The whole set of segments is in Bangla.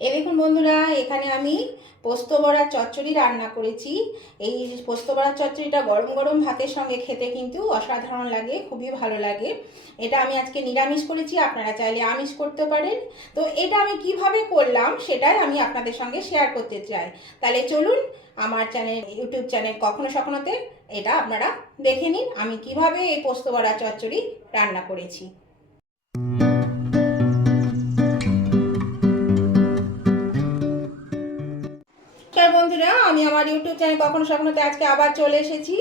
এ দেখুন বন্ধুরা, এখানে আমি পোস্ত বড়ার চচ্চড়ি রান্না করেছি। এই পোস্ত বড়ার চচ্চড়িটা গরম গরম ভাতের সঙ্গে খেতে কিন্তু অসাধারণ লাগে, খুবই ভালো লাগে। এটা আমি আজকে নিরামিষ করেছি, আপনারা চাইলে আমিষ করতে পারেন। তো এটা আমি কীভাবে করলাম সেটাই আমি আপনাদের সঙ্গে শেয়ার করতে চাই। তাহলে চলুন, আমার চ্যানেল ইউটিউব চ্যানেল কখনো সখনোতে এটা আপনারা দেখে নিন, আমি কীভাবে এই পোস্ত বড়া চচ্চড়ি রান্না করেছি। আমি আমার ইউটিউব চ্যানেল কখনো স্বপ্নতে আজকে আবার চলে এসেছি।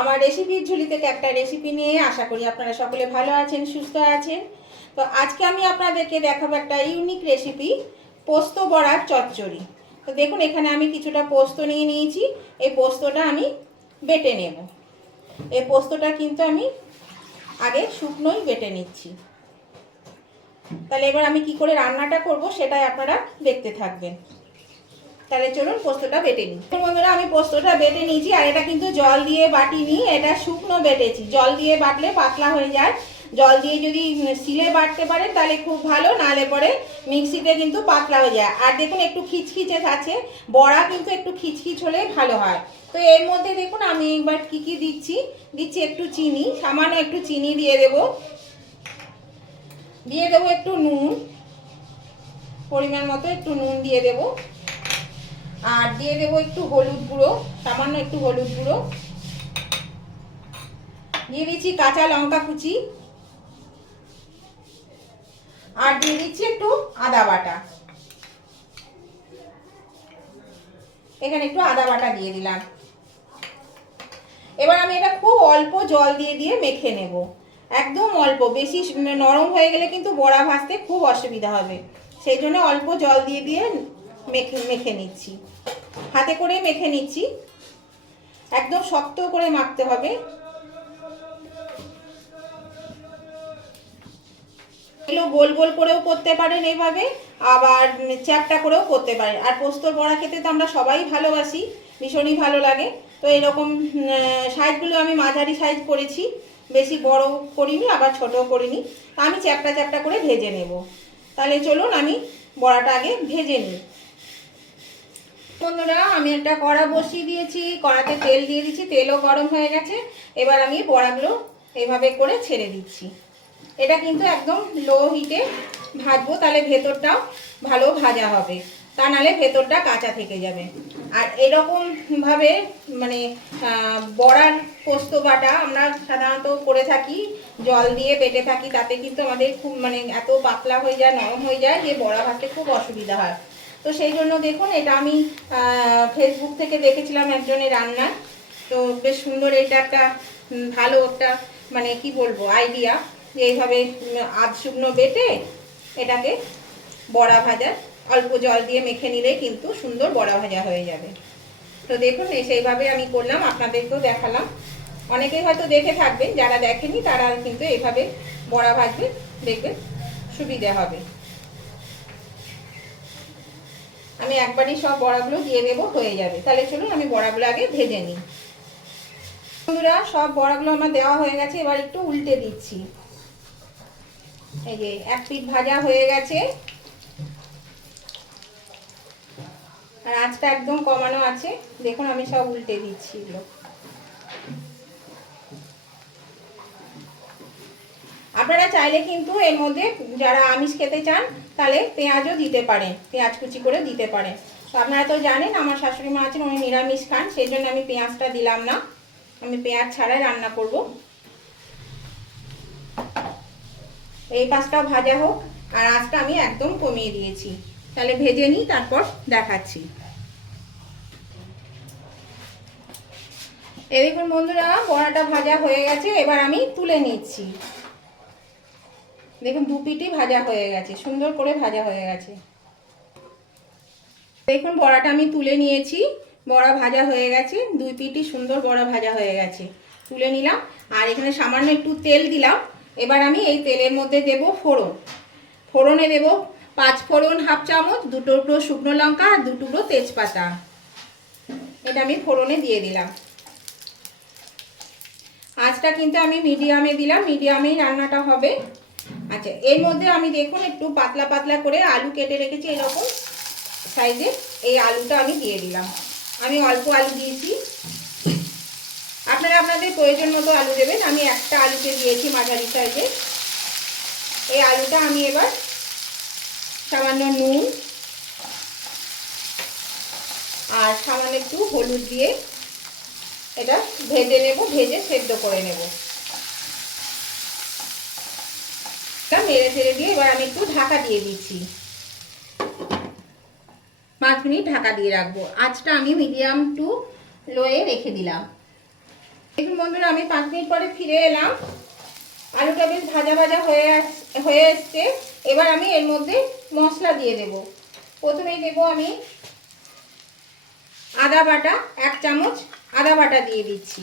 আমার রেসিপির ঝুলি থেকে একটা রেসিপি নিয়ে আশা করি আপনারা সকলে ভালো আছেন, সুস্থ আছেন। তো আজকে আমি আপনাদেরকে দেখাবো একটা ইউনিক রেসিপি পোস্ত বড়ার চচ্চড়ি। তো দেখুন, এখানে আমি কিছুটা পোস্ত নিয়ে নিয়েছি। এই পোস্তটা আমি বেটে নেব। এই পোস্তটা কিন্তু আমি আগে শুকনোই বেটে নিচ্ছি। তাহলে এবার আমি কি করে রান্নাটা করব, সেটাই আপনারা দেখতে থাকবেন। তাহলে চলুন পোস্তটা বেটে নিই। বন্ধুরা, আমি পোস্তটা বেটে নিয়েছি আর এটা কিন্তু জল দিয়ে বাটিনি, এটা শুকনো বেটেছি। জল দিয়ে বাটলে পাতলা হয়ে যায়। জল দিয়ে যদি শিলে বাটতে পারেন তাহলে খুব ভালো, নাহলে পরে মিক্সিতে কিন্তু পাতলা হয়ে যায়। আর দেখুন একটু খিচখিচে আছে বড়া কিন্তু একটু খিচখিচ হলে ভালো হয়। তো এর মধ্যে দেখুন আমি এবার কি কি দিচ্ছি দিচ্ছি একটু চিনি, সামান্য একটু চিনি দিয়ে দেব। দিয়ে দেবো একটু নুন, পরিমাণ মতো একটু নুন দিয়ে দেবো। আর দিয়ে দেবো একটু হলুদ গুঁড়ো, সামান্য একটু হলুদ গুঁড়ো। দিয়ে দিচ্ছি কাঁচা লঙ্কা কুচি। আর দিয়ে দিচ্ছি একটু আদা বাটা। এখানে একটু আদা বাটা দিয়ে দিলাম। এবার আমি এটা খুব অল্প জল দিয়ে দিয়ে মেখে নেব। একদম অল্প, বেশি নরম হয়ে গেলে কিন্তু বড়া ভাজতে খুব অসুবিধা হবে। সেই জন্য অল্প জল দিয়ে দিয়ে মেখে মেখে নিচ্ছি। হাতে করে মেখে নিচ্ছি। একদম শক্ত করে মাখতে হবে। এগুলো গোল গোল করেও করতে পারেন এইভাবে আবার চ্যাপটা করেও করতে পারেন। আর পোস্তর বড়া খেতে তো আমরা সবাই ভালোবাসি, ভীষণই ভালো লাগে। তো এরকম সাইজগুলো আমি মাঝারি সাইজ করেছি। বেশি বড় করিনি, আবার ছোটও করিনি। আমি চ্যাপটা চ্যাপটা করে ভেজে নেব। তাহলে চলুন আমি বড়াটা আগে ভেজে নিই। বন্ধুরা, আমি একটা কড়া বসিয়ে দিয়েছি, কড়াতে তেল দিয়ে দিচ্ছি, তেলও গরম হয়ে গেছে। এবার আমি বড়াগুলো এইভাবে করে ছেড়ে দিচ্ছি। এটা কিন্তু একদম লো হিটে ভাজবো, তাহলে ভেতরটাও ভালো ভাজা হবে। তা নাহলে ভেতরটা কাঁচা থেকে যাবে। আর এরকমভাবে মানে বড়ার পোস্ত বাটা আমরা সাধারণত করে থাকি, জল দিয়ে বেটে থাকি, তাতে কিন্তু আমাদের খুব মানে এত পাতলা হয়ে যায়, নরম হয়ে যায় যে বড়া ভাজতে খুব অসুবিধা হয়। তো সেই জন্য দেখুন, এটা আমি ফেসবুক থেকে দেখেছিলাম একজনের রান্না। তো বেশ সুন্দর এটা একটা ভালো একটা মানে কি বলব আইডিয়া যে এইভাবে আধ শুকনো বেটে এটাকে বড়া ভাজা, অল্প জল দিয়ে মেখে নিলে কিন্তু সুন্দর বড়া ভাজা হয়ে যাবে। তো দেখুন সেইভাবে আমি করলাম, আপনাদেরকেও দেখালাম। অনেকেই হয়তো দেখে থাকবেন, যারা দেখেনি, তারা কিন্তু এইভাবে বড়া ভাজবে, দেখবেন সুবিধা হবে। আমি একবারই সব বড়াগুলো দিয়ে দেবো, হয়ে যাবে। তাহলে চলুন আমি বড়াগুলো আগে ভেজে নিই। বন্ধুরা, সব বড়াগুলো আমার দেওয়া হয়ে গেছে, এবার একটু উল্টে দিচ্ছি। এই যে, এক পিঠ ভাজা হয়ে গেছে। আর আঁচটা একদম কমানো আছে। দেখুন, আমি সব উল্টে দিচ্ছি এগুলো। আপনারা চাইলে কিন্তু এর মধ্যে যারা আমিষ খেতে চান তাহলে পেঁয়াজও দিতে পারেন, পেঁয়াজ কুচি করে দিতে পারেন। তো আপনারা তো জানেন, আমার শাশুড়ি মা আছেন, উনি নিরামিষ খান, সেই জন্য আমি পেঁয়াজটা দিলাম না। আমি পেঁয়াজ ছাড়াই রান্না করব। এই পাশটাও ভাজা হোক, আর আঁচটা আমি একদম কমিয়ে দিয়েছি। তাহলে ভেজে নিই, তারপর দেখাচ্ছি। এই দেখুন বন্ধুরা, বড়াটা ভাজা হয়ে গেছে, এবার আমি তুলে নিচ্ছি। দেখুন দু পিটি ভাজা হয়ে গেছে, সুন্দর করে ভাজা হয়ে গেছে। দেখুন বড়াটা আমি তুলে নিয়েছি, বড়া ভাজা হয়ে গেছে দুই পিটি সুন্দর বড়া ভাজা হয়ে গেছে। তুলে নিলাম, আর এখানে সামান্য একটু তেল দিলাম, এবার আমি এই তেলের মধ্যে দেব ফোড়ন। ফোড়নে দেব পাঁচ ফোড়ন, হাফ চামচ, দুটো টুকরো শুকনো লঙ্কা, আর দু টুকরো তেজপাতা। এটা আমি ফোড়নে দিয়ে দিলাম। আঁচটা কিন্তু আমি মিডিয়ামে দিলাম, মিডিয়ামেই রান্নাটা হবে। আচ্ছা এর মধ্যে আমি দেখুন একটু পাতলা পাতলা করে আলু কেটে রেখেছি এরকম সাইজে। এই আলুটা আমি দিয়ে দিলাম। আমি অল্প আলু দিয়েছি। আপনারা আপনাদের প্রয়োজন মতো আলু দেবেন। আমি একটা আলুকে দিয়েছি মাঝারি সাইজে। এই আলুটা আমি এবার সামান্য নুন আর সামান্য একটু হলুদ দিয়ে এটা ভেজে নেব, ভেজে সেদ্ধ করে নেব। এটা মেরে ছেড়ে দিয়ে এবার আমি একটু ঢাকা দিয়ে দিচ্ছি। পাঁচ মিনিট ঢাকা দিয়ে রাখব। আজটা আমি মিডিয়াম টু লোয়ে রেখে দিলাম। দেখুন বন্ধুরা, আমি পাঁচ মিনিট পরে ফিরে এলাম। আলুটা বেশ ভাজা ভাজা হয়ে আস, হয়ে এসছে। এবার আমি এর মধ্যে মশলা দিয়ে দেব। প্রথমেই দেব আমি আদা বাটা, এক চামচ আদা বাটা দিয়ে দিচ্ছি।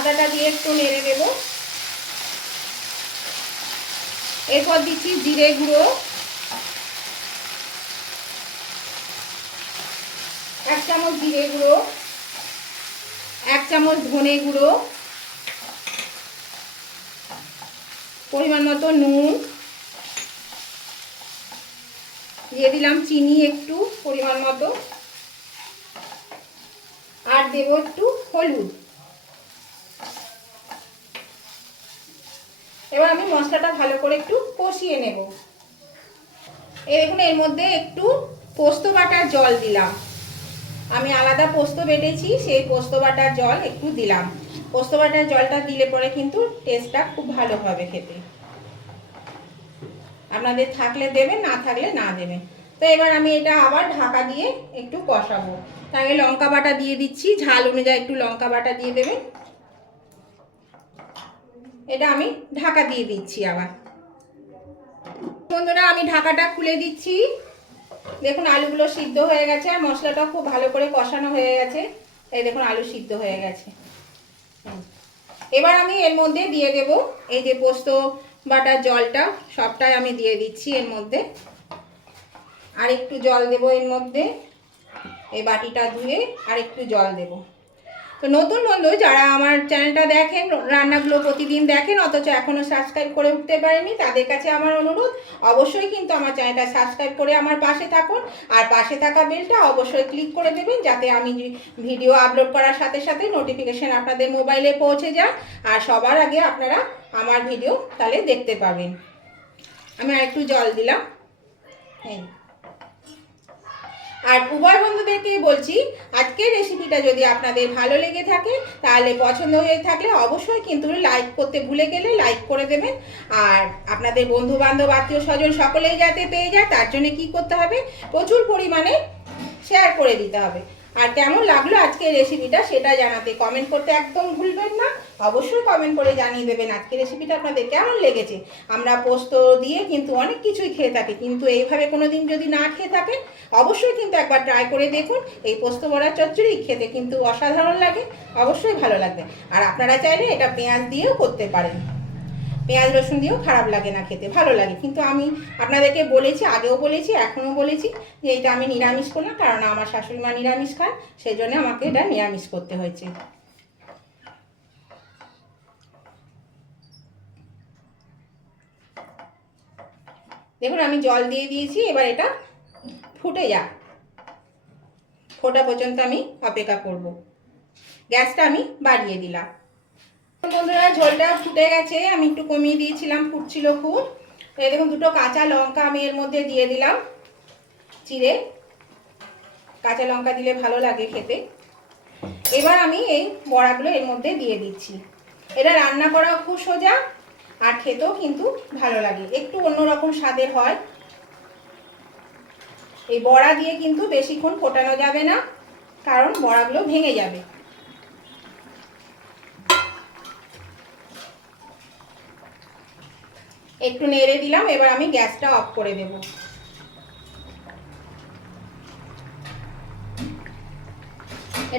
আদাটা দিয়ে একটু নেড়ে দেবো এরপর দিচ্ছি জিরে গুঁড়ো। এক চামচ জিরে গুঁড়ো, এক চামচ ধনে গুঁড়ো, পরিমাণ মতো নুন। দিয়ে দিলাম চিনি একটু, পরিমাণ মতো। আর দেবো একটু হলুদ। এবার আমি মশলাটা ভালো করে একটু কষিয়ে নেব। দেখুন, এর মধ্যে একটু পোস্ত বাটার জল দিলাম। আমি আলাদা পোস্ত বেটেছি, সেই পোস্ত বাটার জল একটু দিলাম। পোস্ত বাটার জলটা দিলে পরে কিন্তু টেস্টটা খুব ভালো হবে খেতে। আপনাদের থাকলে দেবেন, না থাকলে না দেবেন। তো এবার আমি এটা আবার ঢাকা দিয়ে একটু কষাবো। তাহলে লঙ্কা বাটা দিয়ে দিচ্ছি। ঝাল অনুযায়ী একটু লঙ্কা বাটা দিয়ে দেবেন। এটা আমি ঢাকা দিয়ে দিচ্ছি আবার। বন্ধুরা, আমি ঢাকাটা খুলে দিচ্ছি। দেখুন, আলুগুলো সিদ্ধ হয়ে গেছে আর মশলাটাও খুব ভালো করে কষানো হয়ে গেছে। এই দেখুন, আলু সিদ্ধ হয়ে গেছে। এবার আমি এর মধ্যে দিয়ে দেব এই যে পোস্ত বাটার জলটা, সবটাই আমি দিয়ে দিচ্ছি এর মধ্যে। আর একটু জল দেব এর মধ্যে। এই বাটিটা ধুয়ে আর একটু জল দেবো। তো নতুন বন্ধু, যারা আমার চ্যানেলটা দেখেন, রান্নাগুলো প্রতিদিন দেখেন, অথচ এখনও সাবস্ক্রাইব করে উঠতে পারেনি, তাদের কাছে আমার অনুরোধ, অবশ্যই কিন্তু আমার চ্যানেলটা সাবস্ক্রাইব করে আমার পাশে থাকুন, আর পাশে থাকা বেলটা অবশ্যই ক্লিক করে দেবেন, যাতে আমি ভিডিও আপলোড করার সাথে সাথে নোটিফিকেশান আপনাদের মোবাইলে পৌঁছে যায়, আর সবার আগে আপনারা আমার ভিডিও তাহলে দেখতে পাবেন। আমি আর একটু জল দিলাম। হ্যাঁ আর উভয় বন্ধুদেরকেই বলছি, আজকের রেসিপিটা যদি আপনাদের ভালো লেগে থাকে, তাহলে পছন্দ হয়ে থাকলে অবশ্যই কিন্তু লাইক করতে ভুলে গেলে লাইক করে দেবেন। আর আপনাদের বন্ধু বান্ধব আত্মীয় স্বজন সকলেই যাতে পেয়ে যায়, তার জন্য কি করতে হবে? প্রচুর পরিমাণে শেয়ার করে দিতে হবে। আর কেমন লাগল আজকের রেসিপিটা সেটা জানাতে কমেন্ট করতে একদম ভুলবেন না। অবশ্যই কমেন্ট করে জানিয়ে দেবেন আজকের রেসিপিটা আপনাদের কেমন লেগেছে। আমরা পোস্ত দিয়ে কিন্তু অনেক কিছুই খেয়ে থাকি, কিন্তু এইভাবে কোনো দিন যদি না খেয়ে থাকে, অবশ্যই কিন্তু একবার ট্রাই করে দেখুন। এই পোস্ত বড়ার চচ্চড়ি খেতে কিন্তু অসাধারণ লাগে, অবশ্যই ভালো লাগবে। আর আপনারা চাইলে এটা পেঁয়াজ দিয়েও করতে পারেন। পেঁয়াজ রসুন দিয়েও খারাপ লাগে না খেতে, ভালো লাগে। কিন্তু আমি আপনাদেরকে বলেছি, আগেও বলেছি, এখনও বলেছি যে এটা আমি নিরামিষ করলাম কারণ আমার শাশুড়ি মা নিরামিষ খান সেই জন্য আমাকে এটা নিরামিষ করতে হয়েছে। দেখুন, আমি জল দিয়ে দিয়েছি, এবার এটা ফুটে যাক। ফোটা পর্যন্ত আমি অপেক্ষা করব। গ্যাসটা আমি বাড়িয়ে দিলাম। বন্ধুরা, ঝোলটা ফুটে গেছে। আমি একটু কমিয়ে দিয়েছিলাম, ফুটছিল খুব। এই দেখুন, দুটো কাঁচা লঙ্কা আমি এর মধ্যে দিয়ে দিলাম চিড়ে। কাঁচা লঙ্কা দিলে ভালো লাগে খেতে। এবার আমি এই বড়াগুলো এর মধ্যে দিয়ে দিচ্ছি। এটা রান্না করা খুব সোজা আর খেতেও কিন্তু ভালো লাগে। একটু অন্যরকম স্বাদের হয়। এই বড়া দিয়ে কিন্তু বেশিক্ষণ ফোটানো যাবে না, কারণ বড়াগুলো ভেঙে যাবে। একটু নেড়ে দিলাম, এবার আমি গ্যাসটা অফ করে দেব।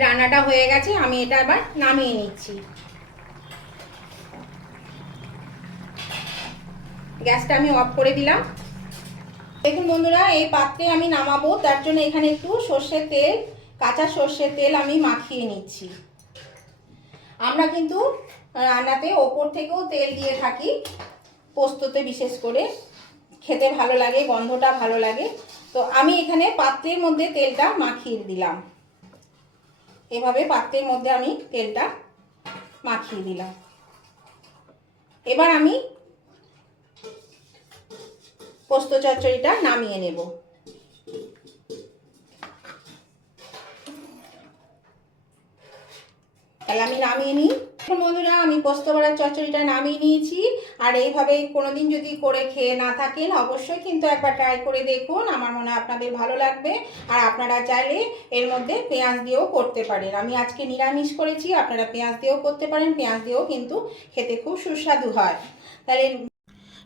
রান্নাটা হয়ে গেছে, আমি এটা আবার নামিয়ে নিচ্ছি। গ্যাসটা আমি অফ করে দিলাম। দেখুন বন্ধুরা, এই পাত্রে আমি নামাবো, তার জন্য এখানে একটু সর্ষের তেল, কাঁচা সর্ষের তেল আমি মাখিয়ে নিচ্ছি। আমরা কিন্তু রান্নাতে ওপর থেকেও তেল দিয়ে থাকি পোস্ততে বিশেষ করে। খেতে ভালো লাগে, গন্ধটা ভালো লাগে। তো আমি এখানে পাত্রের মধ্যে তেলটা মাখিয়ে দিলাম। এভাবে পাত্রের মধ্যে আমি তেলটা মাখিয়ে দিলাম। এবার আমি পোস্ত চচ্চড়িটা নামিয়ে নেব। তাহলে আমি নামিয়ে নিই। বন্ধুরা, আমি পোস্ত বড়ার চচ্চড়িটা নামিয়ে নিয়েছি। আর এইভাবে কোনোদিন যদি করে খেয়ে না থাকেন, অবশ্যই কিন্তু একবার ট্রাই করে দেখুন। আমার মনে হয় আপনাদের ভালো লাগবে। আর আপনারা চাইলে এর মধ্যে পেঁয়াজ দিয়েও করতে পারেন। আমি আজকে নিরামিষ করেছি, আপনারা পেঁয়াজ দিয়েও করতে পারেন। পেঁয়াজ দিয়েও কিন্তু খেতে খুব সুস্বাদু হয়। তাহলে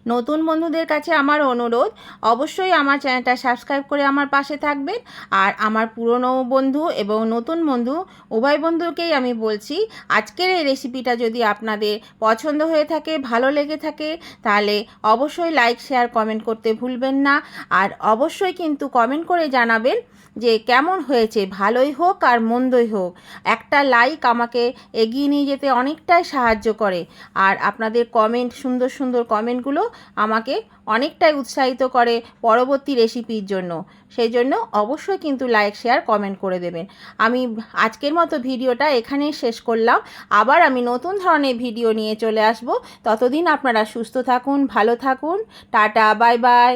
নতুন বন্ধুদের কাছে আমার অনুরোধ, অবশ্যই আমার চ্যানেলটা সাবস্ক্রাইব করে আমার পাশে থাকবেন। আর আমার পুরনো বন্ধু এবং নতুন বন্ধু, উভয় বন্ধুকেই আমি বলছি, আজকের এই রেসিপিটা যদি আপনাদের পছন্দ হয়ে থাকে, ভালো লেগে থাকে, তাহলে অবশ্যই লাইক শেয়ার কমেন্ট করতে ভুলবেন না। আর অবশ্যই কিন্তু কমেন্ট করে জানাবেন যে কেমন হয়েছে, ভালোই হোক আর মন্দই হোক। একটা লাইক আমাকে এগিয়ে নিয়ে যেতে অনেকটাই সাহায্য করে। আর আপনাদের কমেন্ট সুন্দর সুন্দর কমেন্টগুলো আমাকে অনেকটাই উৎসাহিত করে পরবর্তী রেসিপির জন্য। সেই জন্য অবশ্যই কিন্তু লাইক শেয়ার কমেন্ট করে দেবেন। আমি আজকের মতো ভিডিওটা এখানেই শেষ করলাম। আবার আমি নতুন ধরনের ভিডিও নিয়ে চলে আসব। ততদিন আপনারা সুস্থ থাকুন, ভালো থাকুন। Tata bye bye